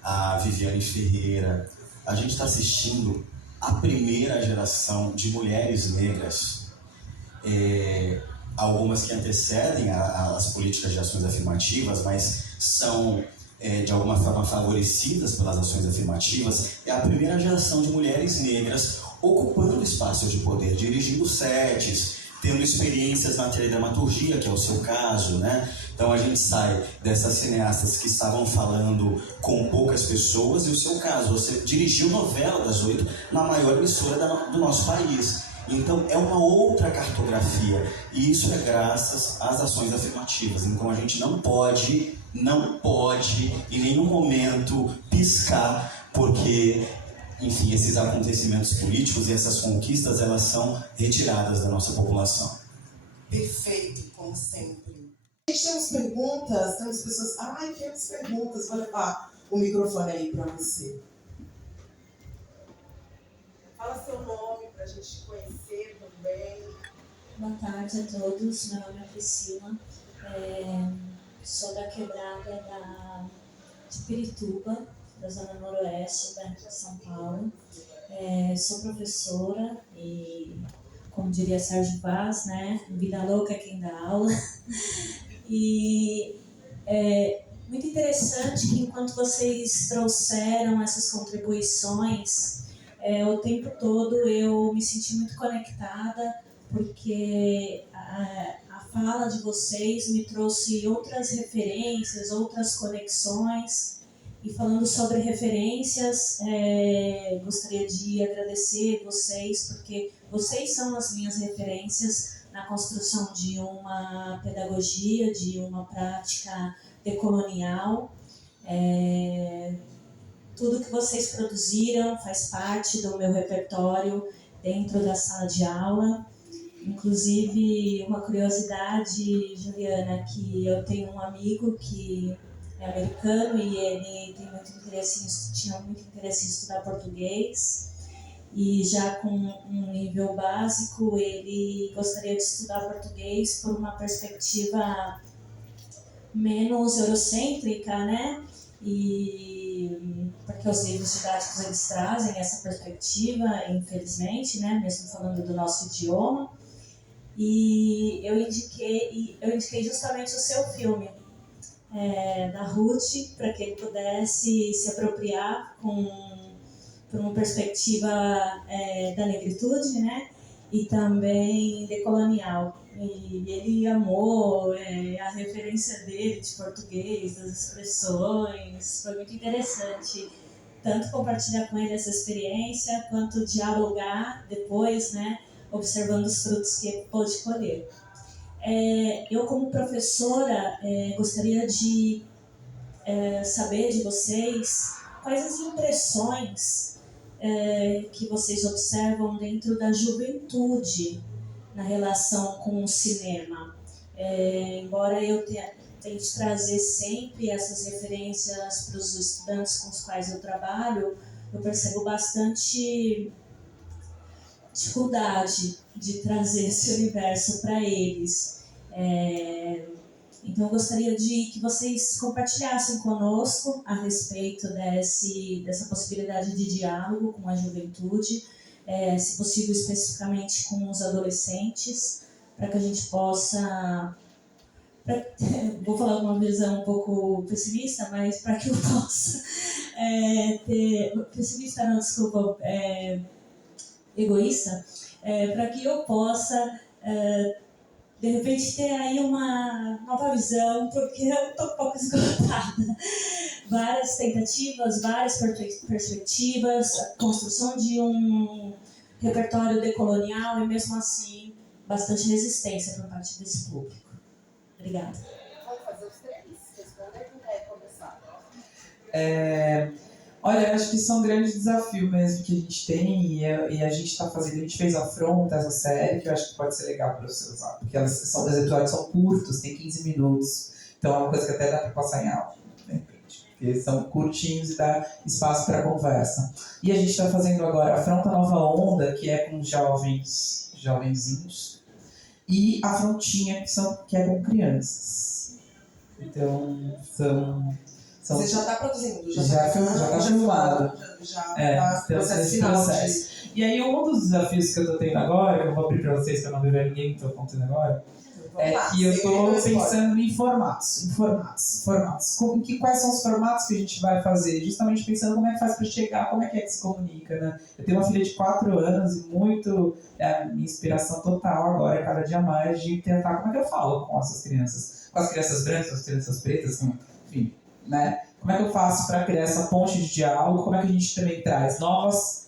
a Viviane Ferreira, a gente está assistindo a primeira geração de mulheres negras, algumas que antecedem as políticas de ações afirmativas, mas são de alguma forma favorecidas pelas ações afirmativas. É a primeira geração de mulheres negras ocupando espaços de poder, dirigindo sets, tendo experiências na teledramaturgia, que é o seu caso, né? Então a gente sai dessas cineastas que estavam falando com poucas pessoas, e o seu caso, você dirigiu novela das 8 na maior emissora do nosso país. Então é uma outra cartografia, e isso é graças às ações afirmativas. Então a gente não pode em nenhum momento piscar, porque, enfim, esses acontecimentos políticos e essas conquistas, elas são retiradas da nossa população. Perfeito, como sempre. A gente temos perguntas, temos pessoas... temos perguntas, vou levar o microfone aí para você. Fala seu nome para a gente te conhecer também. Boa tarde a todos, meu nome é Priscila, sou da quebrada de Pirituba, da zona noroeste de São Paulo. Sou professora e, como diria Sérgio Vaz, né, vida louca é quem dá aula. E é muito interessante que enquanto vocês trouxeram essas contribuições, o tempo todo eu me senti muito conectada, porque a fala de vocês me trouxe outras referências, outras conexões. E falando sobre referências, gostaria de agradecer vocês, porque vocês são as minhas referências na construção de uma pedagogia, de uma prática decolonial. Tudo que vocês produziram faz parte do meu repertório dentro da sala de aula. Inclusive, uma curiosidade, Juliana, que eu tenho um amigo que é americano e ele tinha muito interesse em estudar português, e já com um nível básico ele gostaria de estudar português por uma perspectiva menos eurocêntrica, né? E porque os livros didáticos eles trazem essa perspectiva, infelizmente, né? Mesmo falando do nosso idioma. E eu indiquei justamente o seu filme, da Ruth, para que ele pudesse se apropriar por uma perspectiva da negritude, né? E também decolonial. E ele amou a referência dele de português, das expressões. Foi muito interessante tanto compartilhar com ele essa experiência, quanto dialogar depois, né? Observando os frutos que ele pôde colher. Eu, como professora, gostaria de saber de vocês quais as impressões que vocês observam dentro da juventude na relação com o cinema. Embora eu tente trazer sempre essas referências para os estudantes com os quais eu trabalho, eu percebo bastante dificuldade de trazer esse universo para eles. Então eu gostaria que vocês compartilhassem conosco a respeito dessa possibilidade de diálogo com a juventude, se possível especificamente com os adolescentes, para que a gente possa... vou falar uma visão um pouco pessimista, mas para que eu possa pessimista não, desculpa, egoísta, para que eu possa de repente ter aí uma nova visão, porque eu estou um pouco esgotada. Várias tentativas, várias perspectivas, a construção de um repertório decolonial e mesmo assim bastante resistência por parte desse público. Obrigada. Vamos fazer os três? Responder quem quer começar. Olha, eu acho que isso é um grande desafio mesmo que a gente tem, e a gente está fazendo, a gente fez Afronta, essa série, que eu acho que pode ser legal para você usar, porque os episódios são curtos, tem 15 minutos, então é uma coisa que até dá para passar em áudio, de repente, porque são curtinhos e dá espaço para conversa. E a gente está fazendo agora Afronta Nova Onda, que é com jovenzinhos, e Afrontinha, que é com crianças. Então, Você já está produzindo? Já está filmado. Já então, processo final. E aí, um dos desafios que eu estou tendo agora, que eu vou abrir para vocês, que eu não vi ninguém que estou contando agora, que eu estou pensando em formatos. Quais são os formatos que a gente vai fazer? Justamente pensando como é que faz para chegar, como é que se comunica, né? Eu tenho uma filha de 4 anos e minha inspiração total agora, cada dia mais, de tentar como é que eu falo com essas crianças. Com as crianças brancas, com as crianças pretas, enfim. Né? Como é que eu faço para criar essa ponte de diálogo? Como é que a gente também traz novas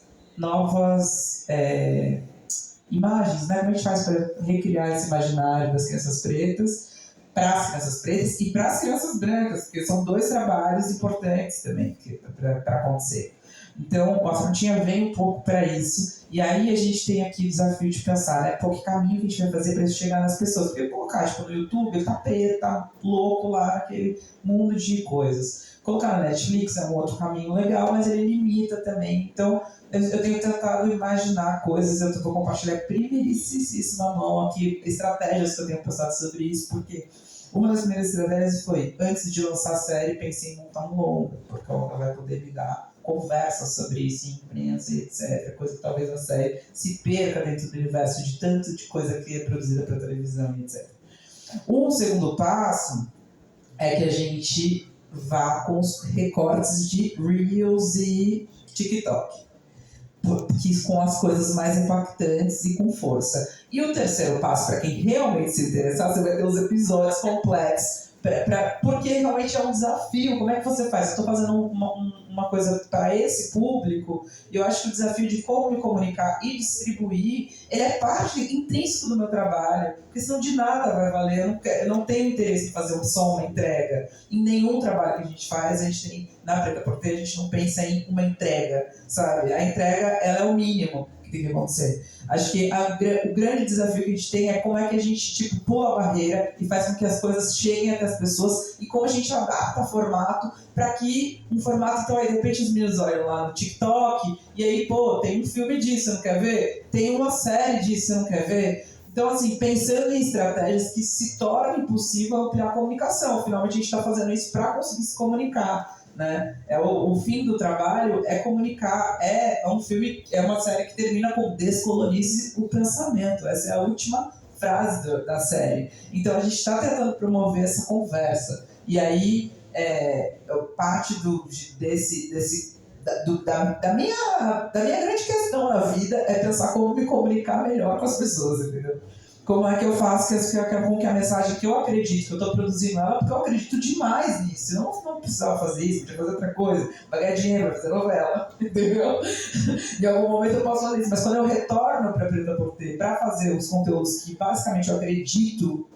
imagens, né? Como a gente faz para recriar esse imaginário das crianças pretas para as crianças pretas e para as crianças brancas, porque são 2 trabalhos importantes também para acontecer. Então, a Frutinha vem um pouco para isso. E aí a gente tem aqui o desafio de pensar, né? Pô, que caminho que a gente vai fazer para isso chegar nas pessoas? Porque colocar, tipo, no YouTube, ele tá preto, tá louco lá, naquele mundo de coisas. Colocar na Netflix é um outro caminho legal, mas ele limita também. Então, eu tenho tentado imaginar coisas, eu vou compartilhar primeiríssima mão aqui, estratégias que eu tenho pensado sobre isso, porque uma das primeiras estratégias foi, antes de lançar a série, pensei em montar um longa, porque a longa vai poder me dar conversa sobre isso em imprensa e etc. Coisa que talvez a série se perca dentro do universo de tanto de coisa que é produzida para televisão e etc. Um segundo passo é que a gente vá com os recortes de Reels e TikTok, com as coisas mais impactantes e com força. E o terceiro passo, para quem realmente se interessar, você vai ter os episódios complexos, porque realmente é um desafio. Como é que você faz? Eu estou fazendo uma coisa para esse público, e eu acho que o desafio de como me comunicar e distribuir, ele é parte intrínseca do meu trabalho, porque senão de nada vai valer. Eu não tenho interesse em fazer só uma entrega. Em nenhum trabalho que a gente faz, a gente tem, na Preta Porteira, a gente não pensa em uma entrega, sabe? A entrega, ela é o mínimo que tem que acontecer. Acho que o grande desafio que a gente tem é como é que a gente, tipo, pula a barreira e faz com que as coisas cheguem até as pessoas, e como a gente adapta formato para que um formato, então aí de repente os meninos olham lá no TikTok e aí, pô, tem um filme disso, você não quer ver? Tem uma série disso, você não quer ver? Então, assim, pensando em estratégias que se tornem possível ampliar a comunicação. Finalmente a gente está fazendo isso para conseguir se comunicar, né? O fim do trabalho é comunicar. É um filme, é uma série que termina com descolonize o pensamento. Essa é a última frase da série. Então a gente está tentando promover essa conversa. E aí parte da minha grande questão na vida é pensar como me comunicar melhor com as pessoas, entendeu? Como é que eu faço com que a mensagem que eu acredito, que eu estou produzindo ela, porque eu acredito demais nisso. Eu não precisava fazer isso, podia fazer outra coisa, vai ganhar dinheiro, vai fazer novela, entendeu? Em algum momento eu posso fazer isso, mas quando eu retorno para a Preta Porteira para fazer os conteúdos que basicamente eu acredito,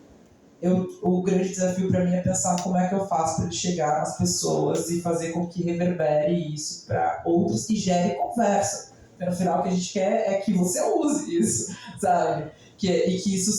o grande desafio para mim é pensar como é que eu faço para ele chegar às pessoas e fazer com que reverbere isso para outros e gere conversa. Porque no final o que a gente quer é que você use isso, sabe? E que isso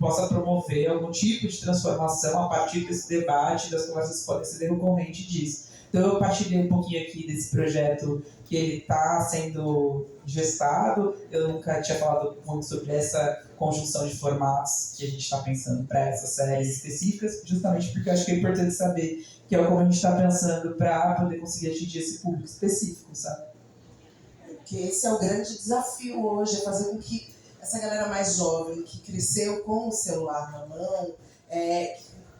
possa promover algum tipo de transformação a partir desse debate, das conversas que podem ser decorrentes disso. Então eu partilhei um pouquinho aqui desse projeto que ele está sendo gestado. Eu nunca tinha falado muito sobre essa conjunção de formatos que a gente está pensando para essas séries específicas, justamente porque eu acho que é importante saber que é como a gente está pensando para poder conseguir atingir esse público específico, sabe? Porque esse é o grande desafio hoje, é fazer com que essa galera mais jovem, que cresceu com o celular na mão,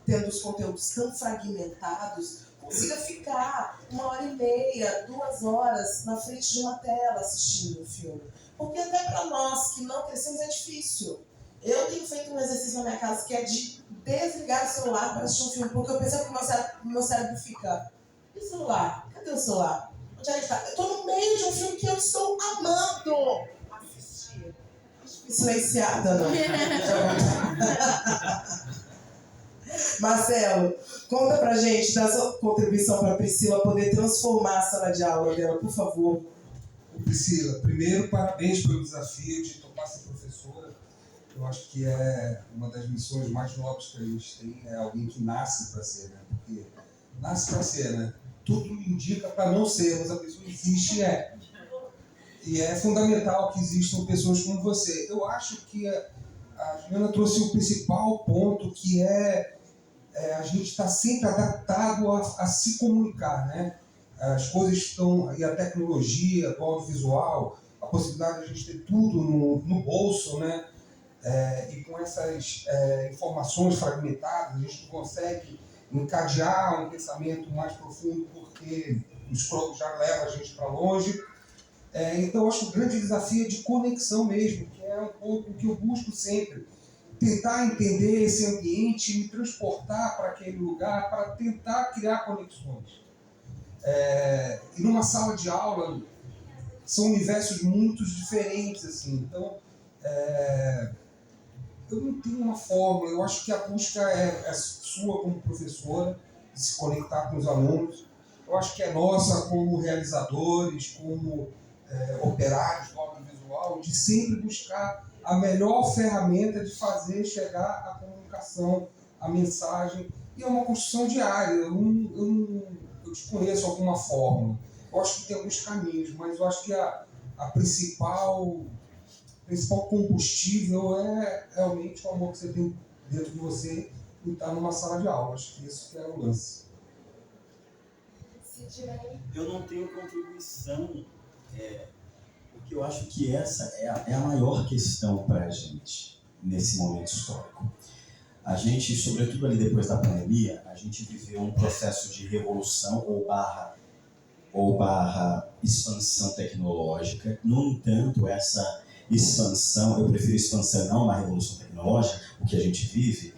tendo os conteúdos tão fragmentados, consiga ficar 1h30, 2 horas na frente de uma tela assistindo um filme. Porque até para nós que não crescemos é difícil. Eu tenho feito um exercício na minha casa que é de desligar o celular para assistir um filme, porque eu percebo que o meu cérebro fica: e o celular? Cadê o celular? Onde é que está? Eu estou no meio de um filme que eu estou amando assistir. Silenciada, não. Marcelo, conta pra gente, dá sua contribuição para a Priscila poder transformar a sala de aula dela, por favor. Priscila, primeiro, parabéns pelo desafio de topar ser professora. Eu acho que é uma das missões mais nobres que a gente tem, é alguém que nasce para ser, né? Porque nasce para ser, né? Tudo indica para não ser, mas a pessoa existe e é fundamental que existam pessoas como você. Eu acho que a Juliana trouxe o principal ponto, que a gente está sempre adaptado a se comunicar, né? As coisas estão, e a tecnologia, o audiovisual, a possibilidade de a gente ter tudo no bolso, né? E com essas informações fragmentadas, a gente não consegue encadear um pensamento mais profundo, porque o scroll já leva a gente para longe. Então, eu acho que o grande desafio é de conexão mesmo, que é um pouco o que eu busco sempre. Tentar entender esse ambiente, me transportar para aquele lugar, para tentar criar conexões. E numa sala de aula, são universos muito diferentes, assim. Então, eu não tenho uma fórmula. Eu acho que a busca é sua como professora, de se conectar com os alunos. eu acho que é nossa como realizadores, como operários do audiovisual, de sempre buscar a melhor ferramenta de fazer chegar a comunicação, a mensagem, e é uma construção diária. Eu desconheço alguma fórmula. Eu acho que tem alguns caminhos, mas eu acho que a principal combustível é realmente o amor que você tem dentro de você e estar numa sala de aula. Acho que isso que é o lance. Eu não tenho contribuição, porque eu acho que essa é a maior questão para a gente nesse momento histórico. A gente, sobretudo ali depois da pandemia, a gente viveu um processo de revolução ou barra expansão tecnológica. No entanto, essa expansão, eu prefiro expansão não uma revolução tecnológica, o que a gente vive,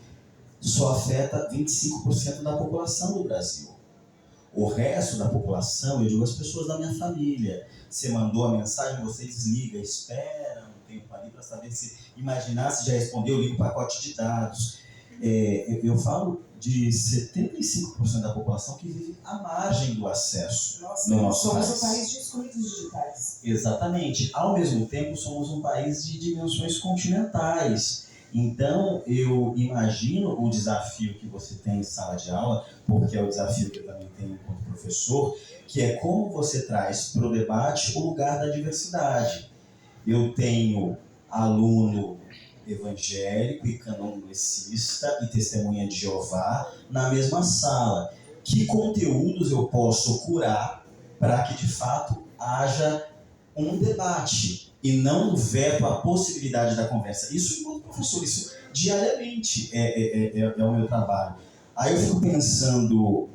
só afeta 25% da população do Brasil. O resto da população, eu digo as pessoas da minha família, você mandou a mensagem, você desliga, espera um tempo ali para saber se imaginar se já respondeu, liga o pacote de dados. Eu falo de 75% da população que vive à margem do acesso no nosso país. Somos um país de excluídos digitais. Exatamente. Ao mesmo tempo, somos um país de dimensões continentais. Então, eu imagino o desafio que você tem em sala de aula, porque é o desafio que eu também tenho enquanto professor, que é como você traz para o debate o lugar da diversidade. Eu tenho aluno evangélico e candomblessista e testemunha de Jeová na mesma sala. Que conteúdos eu posso curar para que, de fato, haja um debate e não um veto à possibilidade da conversa? Isso, enquanto professor, isso diariamente é o meu trabalho. Aí eu fico pensando,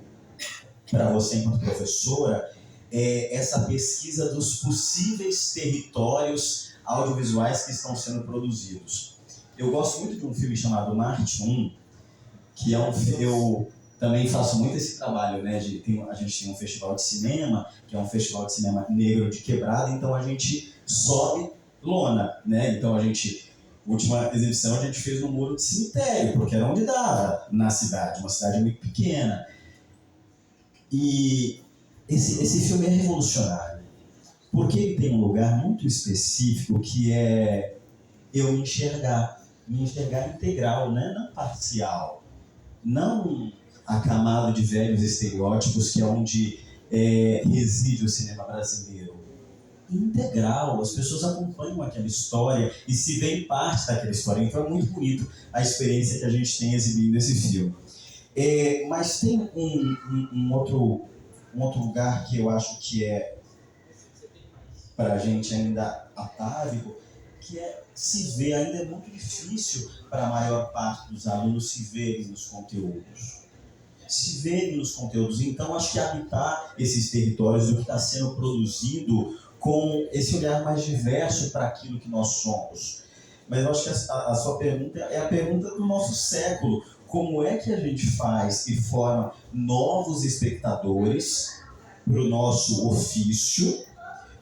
para você enquanto professora, essa pesquisa dos possíveis territórios audiovisuais que estão sendo produzidos. Eu gosto muito de um filme chamado Marte 1, que é um filme... Eu também faço muito esse trabalho, né? A gente tem um festival de cinema, que é um festival de cinema negro de Quebrada, então a gente sobe lona, né? Então a última exibição a gente fez no muro de cemitério, porque era onde dava na cidade, uma cidade muito pequena. E esse filme é revolucionário, porque ele tem um lugar muito específico que é eu me enxergar integral, né? Não parcial, não acamado de velhos estereótipos, que é onde reside o cinema brasileiro. Integral, as pessoas acompanham aquela história e se veem parte daquela história. Então é muito bonito a experiência que a gente tem exibindo esse filme. Mas tem um outro lugar que eu acho que é para a gente ainda atávico, que é se ver, ainda é muito difícil para a maior parte dos alunos se verem nos conteúdos. Então, acho que habitar esses territórios, o que está sendo produzido com esse olhar mais diverso para aquilo que nós somos. Mas eu acho que a sua pergunta é a pergunta do nosso século. Como é que a gente faz e forma novos espectadores para o nosso ofício,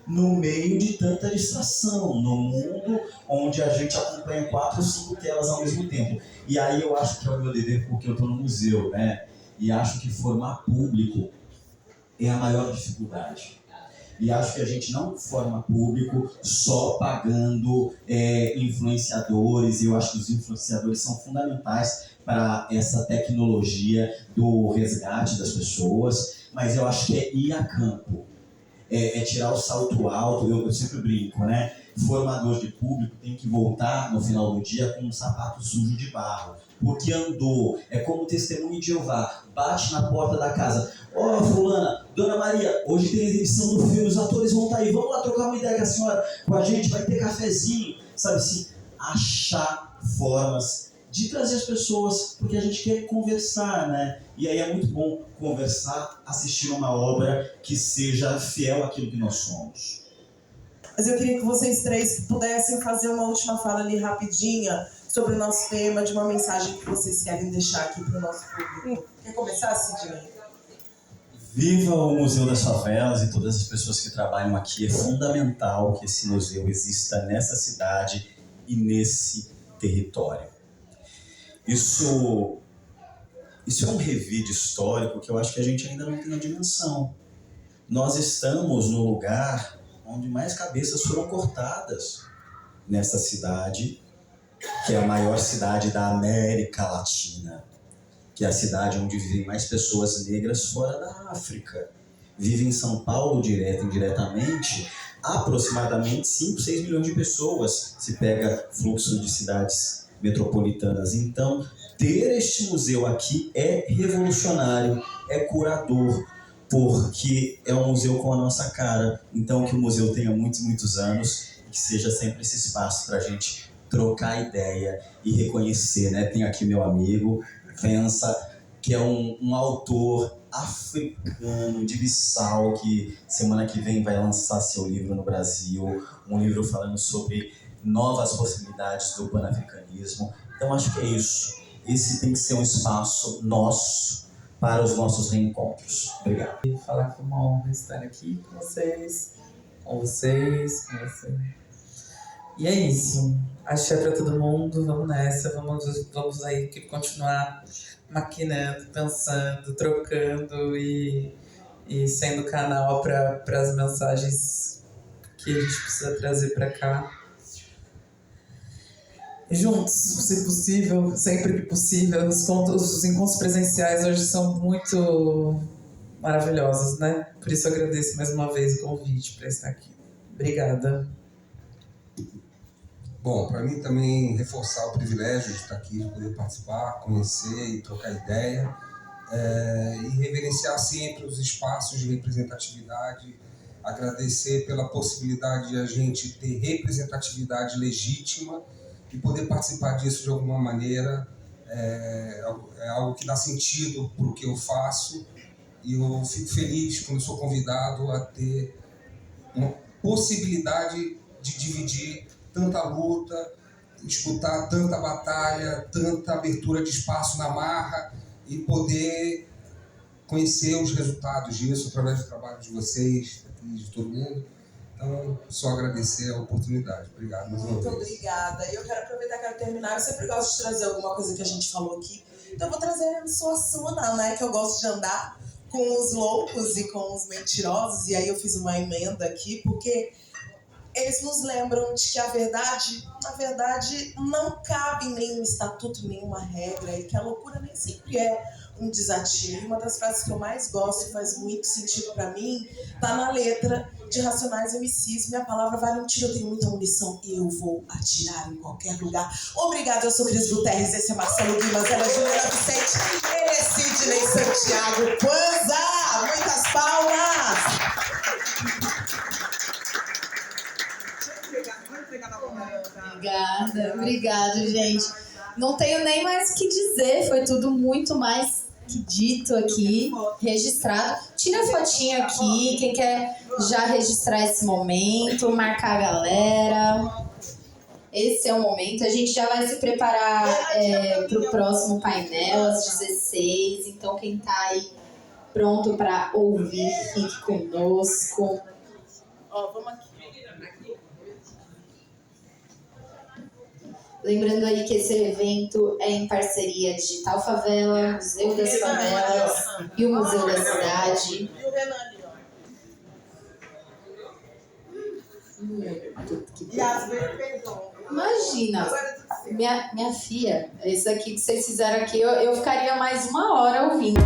no meio de tanta distração, no mundo onde a gente acompanha 4 ou 5 telas ao mesmo tempo? E aí eu acho que é o meu dever, porque eu estou no museu, né? E acho que formar público é a maior dificuldade. E acho que a gente não forma público só pagando influenciadores. Eu acho que os influenciadores são fundamentais para essa tecnologia do resgate das pessoas, mas eu acho que é ir a campo. É tirar o salto alto. Eu sempre brinco, né? Formador de público tem que voltar no final do dia com um sapato sujo de barro, porque andou. É como testemunho de Jeová, bate na porta da casa: ó, fulana, dona Maria, hoje tem exibição do filme, os atores vão estar aí, vamos lá trocar uma ideia com a senhora, com a gente, vai ter cafezinho, sabe assim? Achar formas de trazer as pessoas, porque a gente quer conversar, né? E aí é muito bom conversar, assistir uma obra que seja fiel àquilo que nós somos. Mas eu queria que vocês três pudessem fazer uma última fala ali rapidinha sobre o nosso tema, de uma mensagem que vocês querem deixar aqui para o nosso público. Quer começar, Sidney? Viva o Museu das Favelas e todas as pessoas que trabalham aqui. É fundamental que esse museu exista nessa cidade e nesse território. Isso Isso é um revide histórico que eu acho que a gente ainda não tem a dimensão. Nós estamos no lugar onde mais cabeças foram cortadas nessa cidade, que é a maior cidade da América Latina, que é a cidade onde vivem mais pessoas negras fora da África. Vive em São Paulo, direto e indiretamente, aproximadamente 5, 6 milhões de pessoas, se pega fluxo de cidades metropolitanas. Então, ter este museu aqui é revolucionário, é curador, porque é um museu com a nossa cara. Então, que o museu tenha muitos, muitos anos e que seja sempre esse espaço para a gente trocar ideia e reconhecer, né? Tem aqui meu amigo, Vensa, que é um autor africano de Bissau, que semana que vem vai lançar seu livro no Brasil, um livro falando sobre novas possibilidades do panafricanismo. Então, acho que é isso. Esse tem que ser um espaço nosso para os nossos reencontros. Obrigado. E falar que é uma honra estar aqui com vocês, com vocês. E é isso. Axé para todo mundo, vamos nessa, vamos aí continuar maquinando, pensando, trocando e sendo canal para as mensagens que a gente precisa trazer para cá. Juntos, se possível, sempre que possível. Os encontros presenciais hoje são muito maravilhosos, né? Por isso eu agradeço mais uma vez o convite para estar aqui. Obrigada. Bom, para mim também reforçar o privilégio de estar aqui, de poder participar, conhecer e trocar ideia, e reverenciar sempre os espaços de representatividade, agradecer pela possibilidade de a gente ter representatividade legítima e poder participar disso de alguma maneira. É algo que dá sentido para o que eu faço, e eu fico feliz quando sou convidado a ter uma possibilidade de dividir tanta luta, escutar tanta batalha, tanta abertura de espaço na marra e poder conhecer os resultados disso através do trabalho de vocês e de todo mundo. Então, só agradecer a oportunidade. Obrigado mais uma vez. Muito obrigada. Eu quero aproveitar, quero terminar. Eu sempre gosto de trazer alguma coisa que a gente falou aqui. Então, eu vou trazer a sua Suna, né? Que eu gosto de andar com os loucos e com os mentirosos. E aí eu fiz uma emenda aqui, porque eles nos lembram de que a verdade, na verdade, não cabe em nenhum estatuto, em nenhuma regra, e que a loucura nem sempre é um desatino. E uma das frases que eu mais gosto e faz muito sentido pra mim tá na letra de Racionais MCs. Minha palavra vale um tiro, eu tenho muita munição, eu vou atirar em qualquer lugar. Obrigada, eu sou Cris Guterres, esse é Marcelo Guimas, ela é Juliana Vicente, ele é Sidney Santiago Kwanza. Muitas palmas! Obrigada, gente. Não tenho nem mais o que dizer, foi tudo muito mais que dito aqui, registrado. Tira a fotinha aqui, quem quer já registrar esse momento, marcar a galera. Esse é o momento, a gente já vai se preparar para o próximo painel, às 16, então quem tá aí pronto para ouvir, fique conosco. Ó, vamos aqui. Lembrando aí que esse evento é em parceria Digital Favela, Museu das Favelas e o Museu da Cidade. E o Renan ali, ó. Yasmin perdoa. Imagina, minha filha, isso aqui que vocês fizeram aqui, eu ficaria mais 1 hora ouvindo.